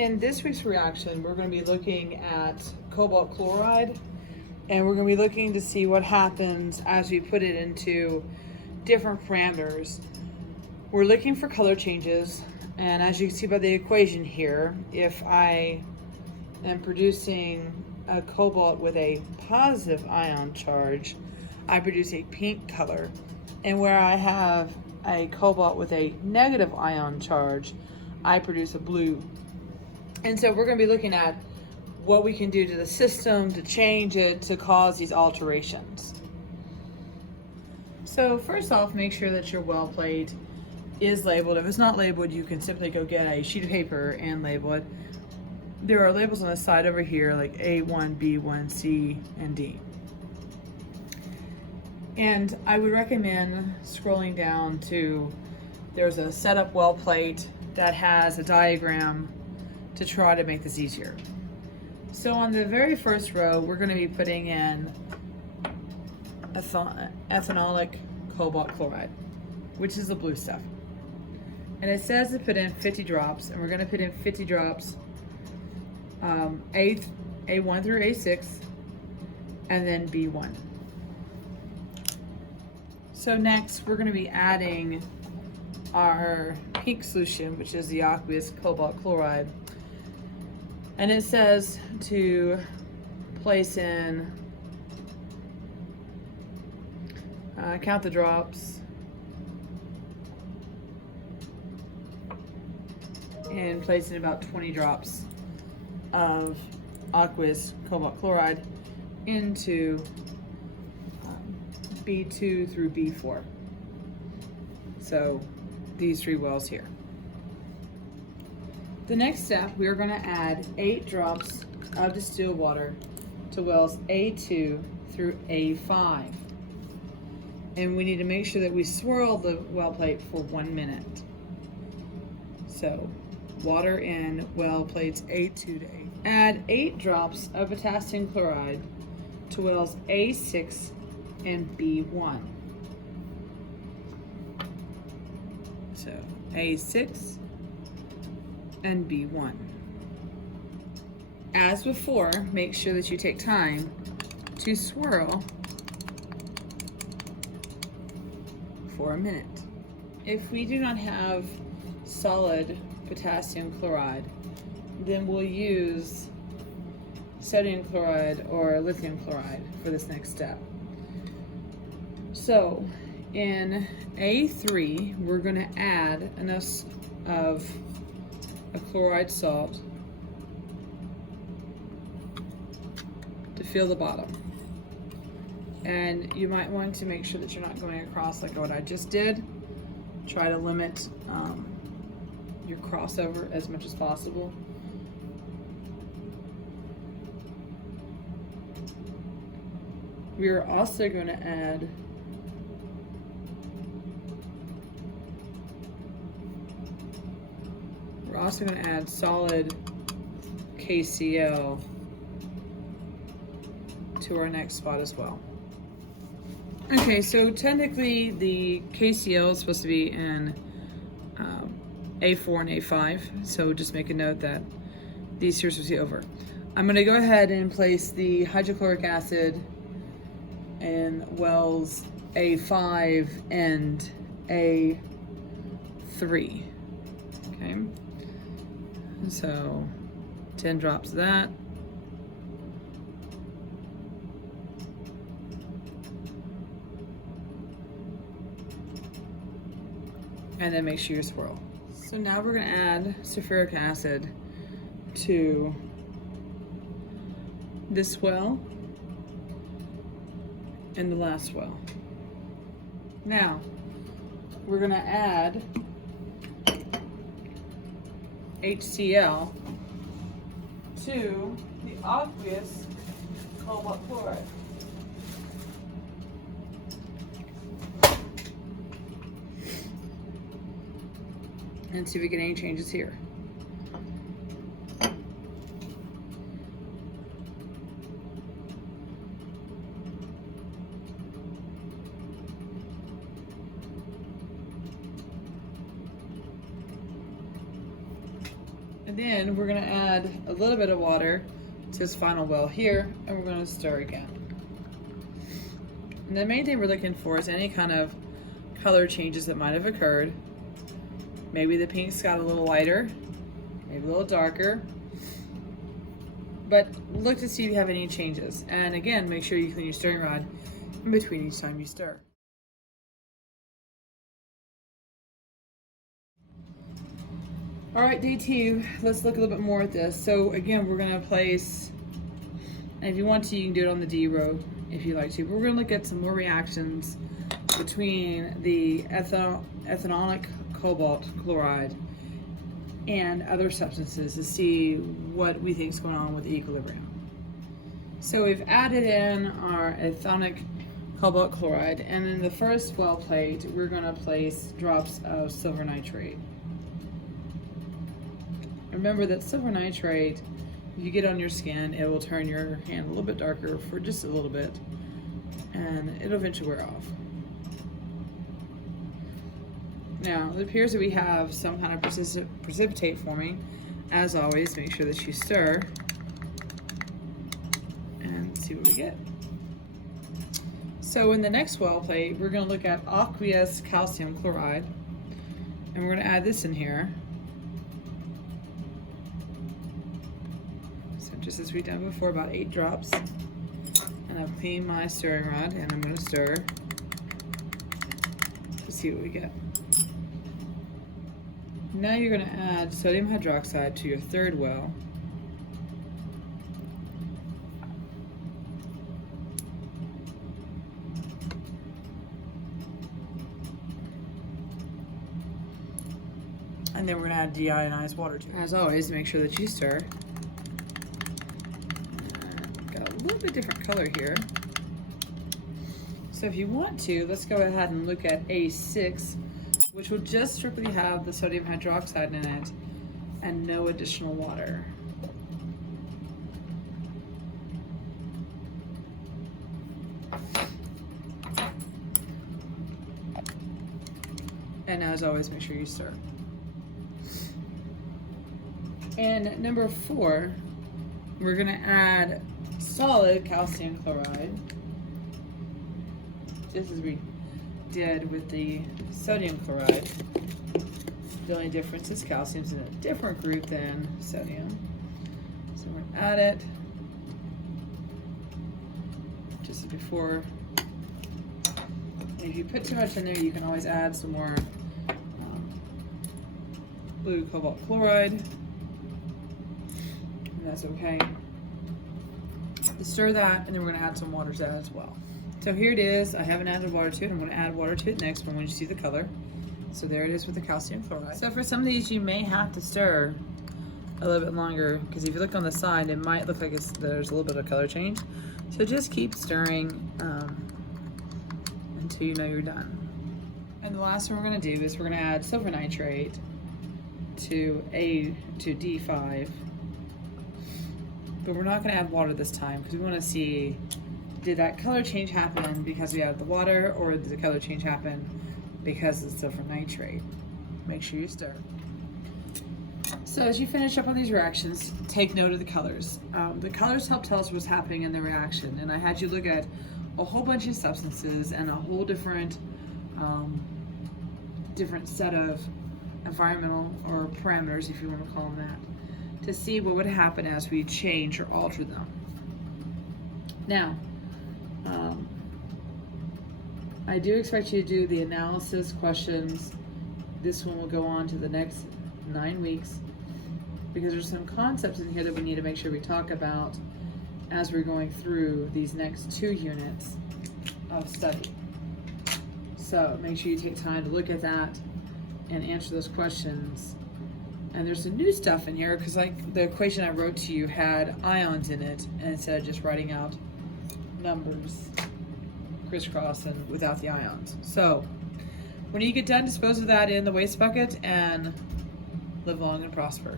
In this week's reaction, we're going to be looking at cobalt chloride, and we're going to be looking to see what happens as we put it into different parameters. We're looking for color changes, and as you can see by the equation here, if I am producing a cobalt with a positive ion charge, I produce a pink color, and where I have a cobalt with a negative ion charge, I produce a blue. And so we're going to be looking at what we can do to the system to change it to cause these alterations. So first off, make sure that your well plate is labeled. If it's not labeled, you can simply go get a sheet of paper and label it. There are labels on the side over here like A1, B1, C, and D. And I would recommend scrolling down to, there's a setup well plate that has a diagram to try to make this easier. So on the very first row, we're going to be putting in ethanolic cobalt chloride, which is the blue stuff. And it says to put in 50 drops, and we're going to put in 50 drops A1 through A6, and then B1. So next, we're going to be adding our pink solution, which is the aqueous cobalt chloride. And it says to place in, count the drops, and place in about 20 drops of aqueous cobalt chloride into B2 through B4. So these three wells here. The next step, we are going to add 8 drops of distilled water to wells A2 through A5. And we need to make sure that we swirl the well plate for 1 minute. So water in well plates A2 to A. Add 8 drops of potassium chloride to wells A6 and B1. So A6 and B1. As before, make sure that you take time to swirl for a minute. If we do not have solid potassium chloride, then we'll use sodium chloride or lithium chloride for this next step. So in A3, we're going to add enough of a chloride salt to fill the bottom. And you might want to make sure that you're not going across like what I just did. Try to limit your crossover as much as possible. We are also going to add solid KCl to our next spot as well. Okay, so technically the KCl is supposed to be in A4 and A5, so just make a note that these here are supposed to be over. I'm going to go ahead and place the hydrochloric acid in wells A5 and A3. Okay, so 10 drops of that. And then make sure you swirl. So now we're going to add sulfuric acid to this well and the last well. Now we're going to add HCl to the aqueous cobalt chloride. And see if we get any changes here. And then we're gonna add a little bit of water to this final well here, and we're gonna stir again. And the main thing we're looking for is any kind of color changes that might have occurred. Maybe the pink's got a little lighter, maybe a little darker, but look to see if you have any changes. And again, make sure you clean your stirring rod in between each time you stir. All right, day 2, let's look a little bit more at this. So again, we're gonna place, and if you want to, you can do it on the D row if you like to, but we're gonna look at some more reactions between the ethanolic cobalt chloride and other substances to see what we think is going on with the equilibrium. So we've added in our ethanoic cobalt chloride, and in the first well plate, we're gonna place drops of silver nitrate. Remember that silver nitrate, if you get on your skin, it will turn your hand a little bit darker for just a little bit, and it'll eventually wear off. Now, it appears that we have some kind of precipitate forming. As always, make sure that you stir and see what we get. So in the next well plate, we're going to look at aqueous calcium chloride, and we're going to add this in here. So just as we've done before, about 8 drops. And I've cleaned my stirring rod, and I'm going to stir to see what we get. Now you're going to add sodium hydroxide to your third well. And then we're going to add deionized water to it. As always, make sure that you stir. Got a little bit different color here. So if you want to, let's go ahead and look at A6, which will just strictly have the sodium hydroxide in it and no additional water. And as always, make sure you stir. And number 4, we're gonna add solid calcium chloride, just as we did with the sodium chloride. The only difference is calcium's in a different group than sodium. So we're gonna add it just as before. And if you put too much in there, you can always add some more blue cobalt chloride, and that's okay. Stir that, and then we're gonna add some water to that as well. So here it is. I haven't added water to it. I'm going to add water to it next when you see the color. So there it is with the calcium chloride. So for some of these, you may have to stir a little bit longer, because if you look on the side, it might look like there's a little bit of color change. So just keep stirring until you know you're done. And the last one we're going to do is we're going to add silver nitrate to D5. But we're not going to add water this time, because we want to see, did that color change happen because we added the water, or did the color change happen because of the silver nitrate? Make sure you stir. So as you finish up on these reactions, take note of the colors. The colors help tell us what's happening in the reaction, and I had you look at a whole bunch of substances and a whole different set of environmental or parameters, if you want to call them that, to see what would happen as we change or alter them. Now, I do expect you to do the analysis questions. This one will go on to the next 9 weeks, because there's some concepts in here that we need to make sure we talk about as we're going through these next 2 units of study. So make sure you take time to look at that and answer those questions. And there's some new stuff in here, because like the equation I wrote to you had ions in it, and instead of just writing out numbers crisscross and without the ions. So when you get done, dispose of that in the waste bucket and live long and prosper.